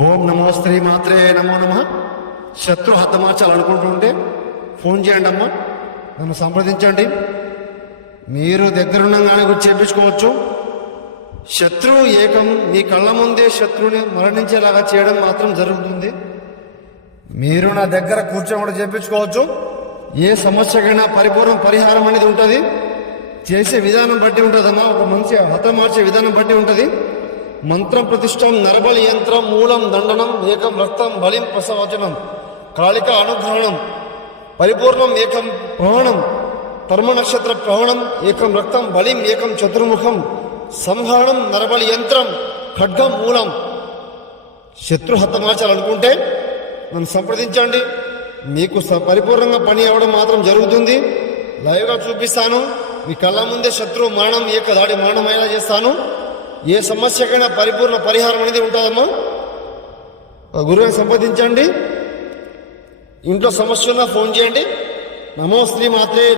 ఓం నమో శ్రీ మాత్రే నమో నమ. శత్రు హతమార్చాలనుకుంటుంటే ఫోన్ చేయండి అమ్మా, నన్ను సంప్రదించండి. మీరు దగ్గరుండగానే గురించి చేయించుకోవచ్చు. శత్రువు ఏకం మీ కళ్ళ ముందే శత్రువుని మరణించేలాగా చేయడం మాత్రం జరుగుతుంది. మీరు నా దగ్గర కూర్చొని కూడా చేయించుకోవచ్చు. ఏ సమస్యకైనా పరిపూర్ణ పరిహారం అనేది ఉంటుంది. చేసే విధానం బట్టి ఉంటుందమ్మా, ఒక మంచి హతం మార్చే విధానం బట్టి ఉంటుంది. మంత్రం ప్రతిష్టం నరబలి యంత్రం మూలం దండనం ఏకం రక్తం బలిం ప్రసవచనం కాళిక అనుగ్రహణం పరిపూర్ణం ఏకం ప్రవణం తర్మ నక్షత్ర ప్రవణం ఏకం రక్తం బలిం ఏకం చతుర్ముఖం సంహరణం నరబలి యంత్రం ఖడ్గం మూలం. శత్రు హతమార్చాలనుకుంటే నన్ను సంప్రదించండి. మీకు పరిపూర్ణంగా పని అవ్వడం మాత్రం జరుగుతుంది. లైవ్గా చూపిస్తాను. మీ కళ్ళ ముందే శత్రువు మరణం ఏకదాడి మరణం అయ్యేలా చేస్తాను. ఏ సమస్యకైనా పరిపూర్ణ పరిహారం అనేది ఉంటుందమ్మా. గురువుని సంప్రదించండి. ఇంట్లో సమస్య ఉన్నా ఫోన్ చేయండి. నమో శ్రీ మాత్రే.